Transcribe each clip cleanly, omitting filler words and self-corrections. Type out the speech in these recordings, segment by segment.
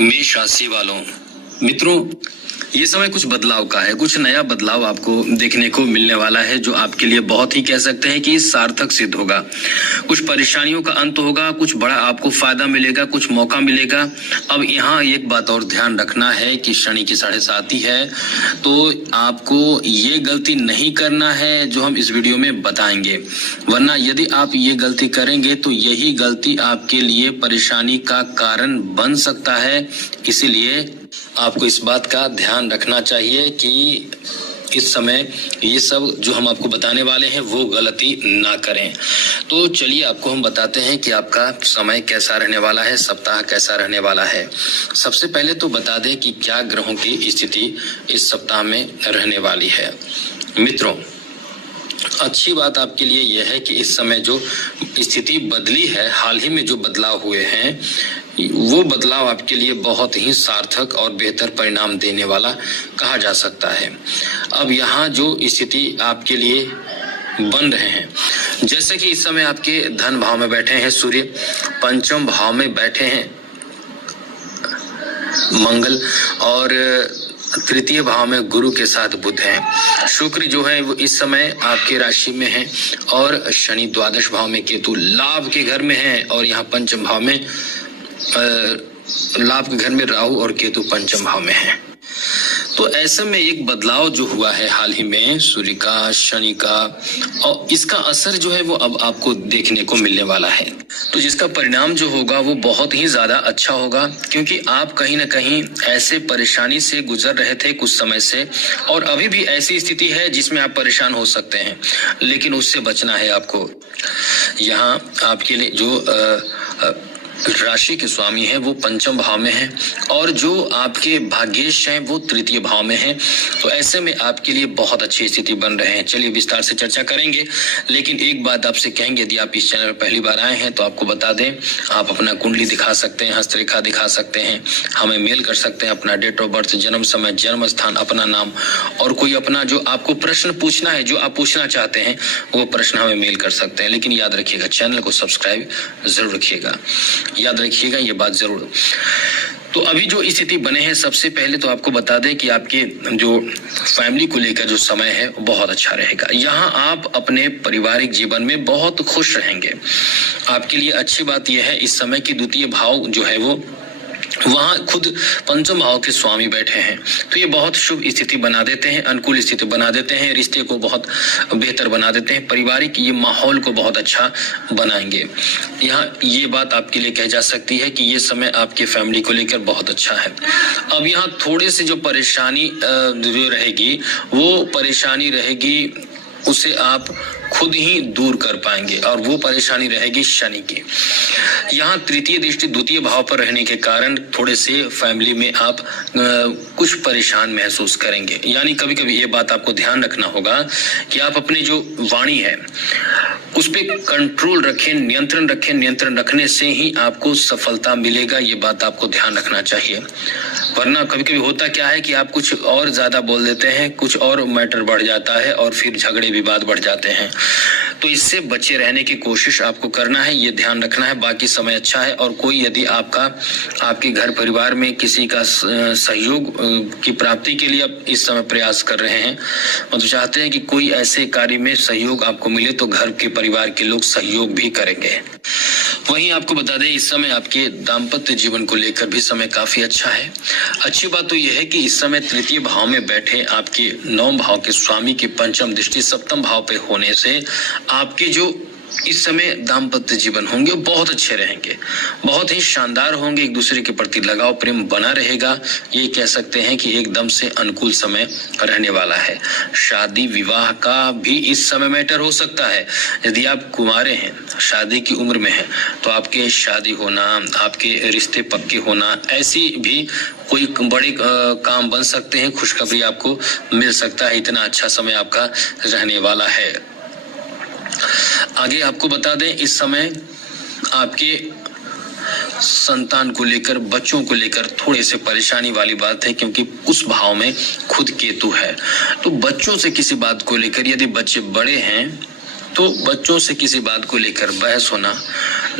मेष राशि वालों, मित्रों, ये समय कुछ बदलाव का है। कुछ नया बदलाव आपको देखने को मिलने वाला है जो आपके लिए बहुत ही कह सकते हैं कि सार्थक सिद्ध होगा। कुछ परेशानियों का अंत होगा, कुछ बड़ा आपको फायदा मिलेगा, कुछ मौका मिलेगा। अब यहाँ एक बात और ध्यान रखना है कि शनि की 7.5 है, तो आपको ये गलती नहीं करना है जो हम इस वीडियो में बताएंगे, वरना यदि आप ये गलती करेंगे तो यही गलती आपके लिए परेशानी का कारण बन सकता है। इसीलिए आपको इस बात का ध्यान रखना चाहिए कि इस समय ये सब जो हम आपको बताने वाले हैं वो गलती ना करें। तो चलिए आपको हम बताते हैं कि आपका समय कैसा रहने वाला है, सप्ताह कैसा रहने वाला है। सबसे पहले तो बता दें कि क्या ग्रहों की स्थिति इस सप्ताह में रहने वाली है। मित्रों, अच्छी बात आपके लिए यह है कि इस समय जो स्थिति बदली है, हाल ही में जो बदलाव हुए हैं, वो बदलाव आपके लिए बहुत ही सार्थक और बेहतर परिणाम देने वाला कहा जा सकता है। अब यहाँ जो स्थिति आपके लिए बन रहे हैं, जैसे कि इस समय आपके धन भाव में बैठे हैं सूर्य, पंचम भाव में बैठे हैं मंगल, और तृतीय भाव में गुरु के साथ बुध है। शुक्र जो है वो इस समय आपके राशि में है, और शनि द्वादश भाव में, केतु लाभ के घर में है, और यहाँ पंचम भाव में लाभ के घर में राहु और केतु पंचम भाव में है। तो ऐसे में एक बदलाव जो हुआ है हाल ही में सूर्य का, शनि का, और इसका असर जो है वो अब आपको देखने को मिलने वाला है। तो जिसका परिणाम जो होगा वो बहुत ही ज्यादा अच्छा होगा, क्योंकि आप कहीं ना कहीं ऐसे परेशानी से गुजर रहे थे कुछ समय से, और अभी भी ऐसी स्थिति है जिसमें आप परेशान हो सकते हैं, लेकिन उससे बचना है आपको। यहाँ आपके लिए जो राशि के स्वामी है वो पंचम भाव में है, और जो आपके भाग्येश हैं वो तृतीय भाव में है। तो ऐसे में आपके लिए बहुत अच्छी स्थिति बन रहे हैं। चलिए विस्तार से चर्चा करेंगे, लेकिन एक बात आपसे कहेंगे, यदि आप इस चैनल पर पहली बार आए हैं तो आपको बता दें, आप अपना कुंडली दिखा सकते हैं, हस्तरेखा दिखा सकते हैं, हमें मेल कर सकते हैं, अपना डेट ऑफ बर्थ, जन्म समय, जन्म स्थान, अपना नाम, और कोई अपना जो आपको प्रश्न पूछना है, जो आप पूछना चाहते हैं, वो प्रश्न हमें मेल कर सकते हैं। लेकिन याद रखिएगा, चैनल को सब्सक्राइब जरूर रखिएगा, याद रखिएगा ये बात जरूर। तो अभी जो स्थिति बने हैं, सबसे पहले तो आपको बता दें कि आपके जो फैमिली को लेकर जो समय है बहुत अच्छा रहेगा। यहाँ आप अपने पारिवारिक जीवन में बहुत खुश रहेंगे। आपके लिए अच्छी बात यह है, इस समय की द्वितीय भाव जो है वो वहां खुद पंचम भाव के स्वामी बैठे हैं, तो ये बहुत शुभ स्थिति बना देते हैं, अनुकूल स्थिति बना देते हैं, रिश्ते को बहुत बेहतर बना देते हैं, पारिवारिक ये माहौल को बहुत अच्छा बनाएंगे। यहाँ ये बात आपके लिए कही जा सकती है कि ये समय आपके फैमिली को लेकर बहुत अच्छा है। अब यहाँ थोड़े से जो परेशानी जो रहेगी, वो परेशानी रहेगी उसे आप खुद ही दूर कर पाएंगे, और वो परेशानी रहेगी शनि की। यहाँ तृतीय दृष्टि द्वितीय भाव पर रहने के कारण थोड़े से फैमिली में आप कुछ परेशान महसूस करेंगे। यानी कभी कभी ये बात आपको ध्यान रखना होगा कि आप अपनी जो वाणी है उस पे कंट्रोल रखें, नियंत्रण रखें। नियंत्रण रखने से ही आपको सफलता मिलेगा, ये बात आपको ध्यान रखना चाहिए। वरना कभी कभी होता क्या है कि आप कुछ और ज्यादा बोल देते हैं, कुछ और मैटर बढ़ जाता है, और फिर झगड़े विवाद बढ़ जाते हैं। तो इससे बचे रहने की कोशिश आपको करना है, ये ध्यान रखना है। बाकी समय अच्छा है, और कोई यदि आपके घर परिवार में किसी का सहयोग की प्राप्ति के लिए आप इस समय प्रयास कर रहे हैं, मतलब चाहते हैं कि कोई ऐसे कार्य में सहयोग आपको मिले, तो घर के परिवार के लोग सहयोग भी करेंगे। वहीं आपको बता दें, इस समय आपके दाम्पत्य जीवन को लेकर भी समय काफी अच्छा है। अच्छी बात तो यह है कि इस समय तृतीय भाव में बैठे आपके 9 भाव के स्वामी की पंचम दृष्टि सप्तम भाव पे होने से आपके जो इस समय दाम्पत्य जीवन होंगे बहुत अच्छे रहेंगे, बहुत ही शानदार होंगे। एक दूसरे के प्रति लगाव प्रेम बना रहेगा। ये कह सकते हैं कि एकदम से अनुकूल समय रहने वाला है। शादी विवाह का भी इस समय मैटर हो सकता है। यदि आप कुंवारे हैं, शादी की उम्र में हैं, तो आपके शादी होना, आपके रिश्ते पक्के होना, ऐसी भी कोई बड़े काम बन सकते हैं। खुशखबरी आपको मिल सकता है। इतना अच्छा समय आपका रहने वाला है। आगे आपको बता दें, इस समय आपके संतान को लेकर, बच्चों को लेकर थोड़े से परेशानी वाली बात है, क्योंकि उस भाव में खुद केतु है। तो बच्चों से किसी बात को लेकर, यदि बच्चे बड़े हैं तो बच्चों से किसी बात को लेकर बहस होना,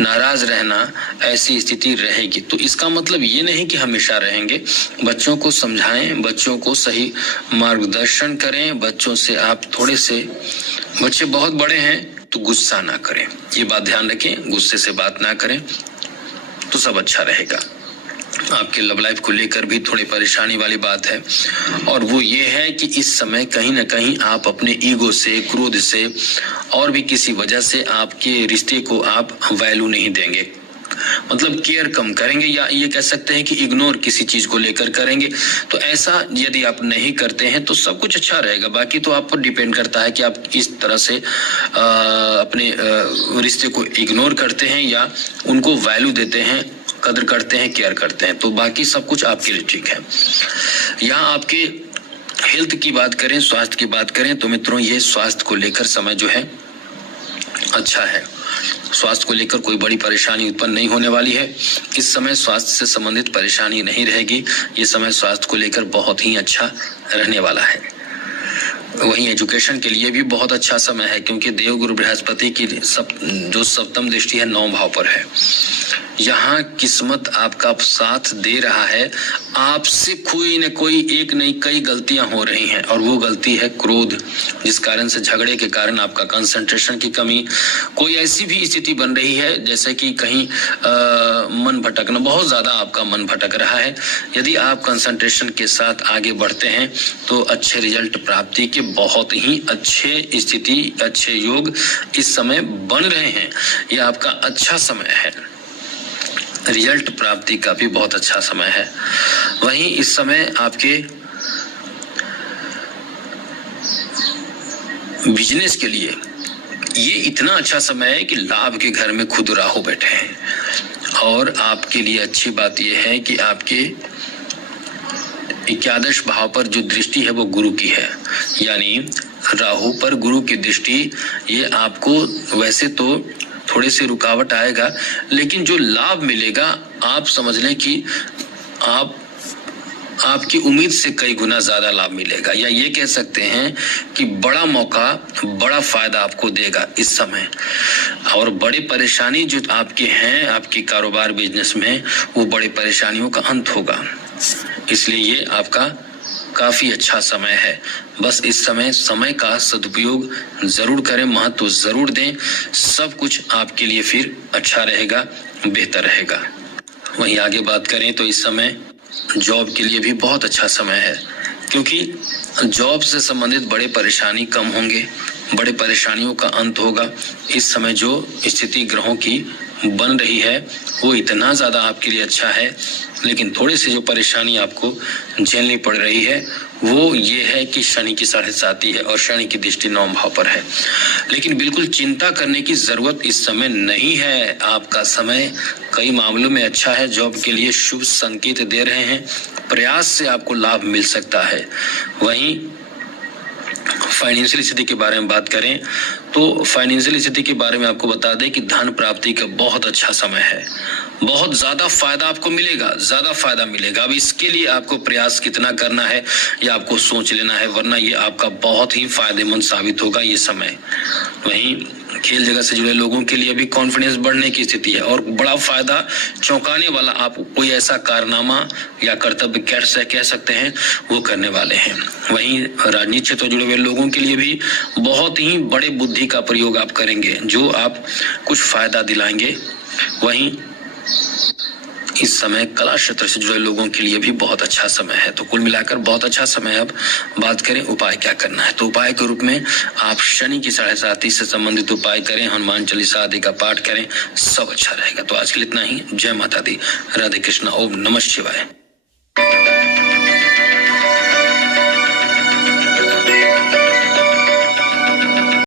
नाराज रहना, ऐसी स्थिति रहेगी। तो इसका मतलब ये नहीं कि हमेशा रहेंगे। बच्चों को समझाएं, बच्चों को सही मार्गदर्शन करें, बच्चों से आप थोड़े से, बच्चे बहुत बड़े हैं तो गुस्सा ना करें, ये बात ध्यान रखें, गुस्से से बात ना करें तो सब अच्छा रहेगा। आपके लव लाइफ को लेकर भी थोड़ी परेशानी वाली बात है, और वो ये है कि इस समय कहीं ना कहीं आप अपने ईगो से, क्रोध से और भी किसी वजह से आपके रिश्ते को आप वैल्यू नहीं देंगे, मतलब केयर कम करेंगे, या ये कह सकते हैं कि इग्नोर किसी चीज को लेकर करेंगे। तो ऐसा यदि आप नहीं करते हैं तो सब कुछ अच्छा रहेगा। बाकी तो आप पर डिपेंड करता है कि आप इस तरह से अपने रिश्ते को इग्नोर करते हैं या उनको वैल्यू देते हैं, कदर करते हैं, केयर करते हैं। तो बाकी सब कुछ आपके लिए ठीक है। यहाँ आपके हेल्थ की बात करें, स्वास्थ्य की बात करें, तो मित्रों ये स्वास्थ्य को लेकर समय जो है अच्छा है। स्वास्थ्य को लेकर कोई बड़ी परेशानी उत्पन्न नहीं होने वाली है। इस समय स्वास्थ्य से संबंधित परेशानी नहीं रहेगी। ये समय स्वास्थ्य को लेकर बहुत ही अच्छा रहने वाला है। वहीं एजुकेशन के लिए भी बहुत अच्छा समय है, क्योंकि देवगुरु बृहस्पति की जो सप्तम दृष्टि है 9 भाव पर है। यहाँ किस्मत आपका साथ दे रहा है। आपसे कोई न कोई, एक नहीं कई गलतियां हो रही हैं, और वो गलती है क्रोध, जिस कारण से झगड़े के कारण आपका कंसंट्रेशन की कमी, कोई ऐसी भी स्थिति बन रही है जैसे कि कहीं मन भटकना, बहुत ज्यादा आपका मन भटक रहा है। यदि आप कंसंट्रेशन के साथ आगे बढ़ते हैं तो अच्छे रिजल्ट प्राप्ति के बहुत ही अच्छे स्थिति, अच्छे योग इस समय बन रहे हैं। यह आपका अच्छा समय है, रिजल्ट प्राप्ति का भी बहुत अच्छा समय है। वहीं इस समय आपके बिजनेस के लिए ये इतना अच्छा समय है कि लाभ के घर में खुद राहु बैठे हैं, और आपके लिए अच्छी बात यह है कि आपके 11 भाव पर जो दृष्टि है वो गुरु की है, यानी राहु पर गुरु की दृष्टि, ये आपको वैसे तो थोड़े से रुकावट आएगा, लेकिन जो लाभ मिलेगा आप समझ लें कि आपकी उम्मीद से कई गुना ज्यादा लाभ मिलेगा, या ये कह सकते हैं कि बड़ा मौका, बड़ा फायदा आपको देगा इस समय। और बड़ी परेशानी जो आपके हैं आपकी कारोबार बिजनेस में, वो बड़ी परेशानियों का अंत होगा। इसलिए ये आपका काफी अच्छा समय है। बस इस समय का सदुपयोग जरूर करें, महत्व जरूर दें, सब कुछ आपके लिए फिर अच्छा रहेगा, बेहतर रहेगा। वहीं आगे बात करें तो इस समय जॉब के लिए भी बहुत अच्छा समय है, क्योंकि जॉब से संबंधित बड़े परेशानी कम होंगे, बड़े परेशानियों का अंत होगा। इस समय जो स्थिति ग्रहों की बन रही है वो इतना ज्यादा आपके लिए अच्छा है, लेकिन थोड़ी सी जो परेशानी आपको झेलनी पड़ रही है वो ये है कि शनि की 7.5 है और शनि की दृष्टि 9 भाव पर है। लेकिन बिल्कुल चिंता करने की जरूरत इस समय नहीं है। आपका समय कई मामलों में अच्छा है, जॉब के लिए शुभ संकेत दे रहे हैं, प्रयास से आपको लाभ मिल सकता है। वहीं फाइनेंशियल स्थिति के बारे में बात करें तो फाइनेंशियल स्थिति के बारे में आपको बता दें कि धन प्राप्ति का बहुत अच्छा समय है, बहुत ज्यादा फायदा आपको मिलेगा, ज्यादा फायदा मिलेगा। अब इसके लिए आपको प्रयास कितना करना है या आपको सोच लेना है, वरना ये आपका बहुत ही फायदेमंद साबित होगा ये समय। वहीं खेल जगत से जुड़े लोगों के लिए भी कॉन्फिडेंस बढ़ने की स्थिति है और बड़ा फायदा, चौंकाने वाला आप कोई ऐसा कारनामा या कर्तव्य कह सकते हैं वो करने वाले हैं। वहीं राजनीतिक क्षेत्र से जुड़े हुए लोगों के लिए भी बहुत ही बड़े बुद्धि का प्रयोग आप करेंगे जो आप कुछ फायदा दिलाएंगे। वहीं इस समय कला क्षेत्र से जुड़े लोगों के लिए भी बहुत अच्छा समय है। तो कुल मिलाकर बहुत अच्छा समय है। अब बात करें उपाय क्या करना है, तो उपाय के रूप में आप शनि की 7.5 से संबंधित उपाय करें, हनुमान चालीसा आदि का पाठ करें, सब अच्छा रहेगा। तो आज के लिए इतना ही। जय माता दी, राधे कृष्णा, ओम नमः शिवाय।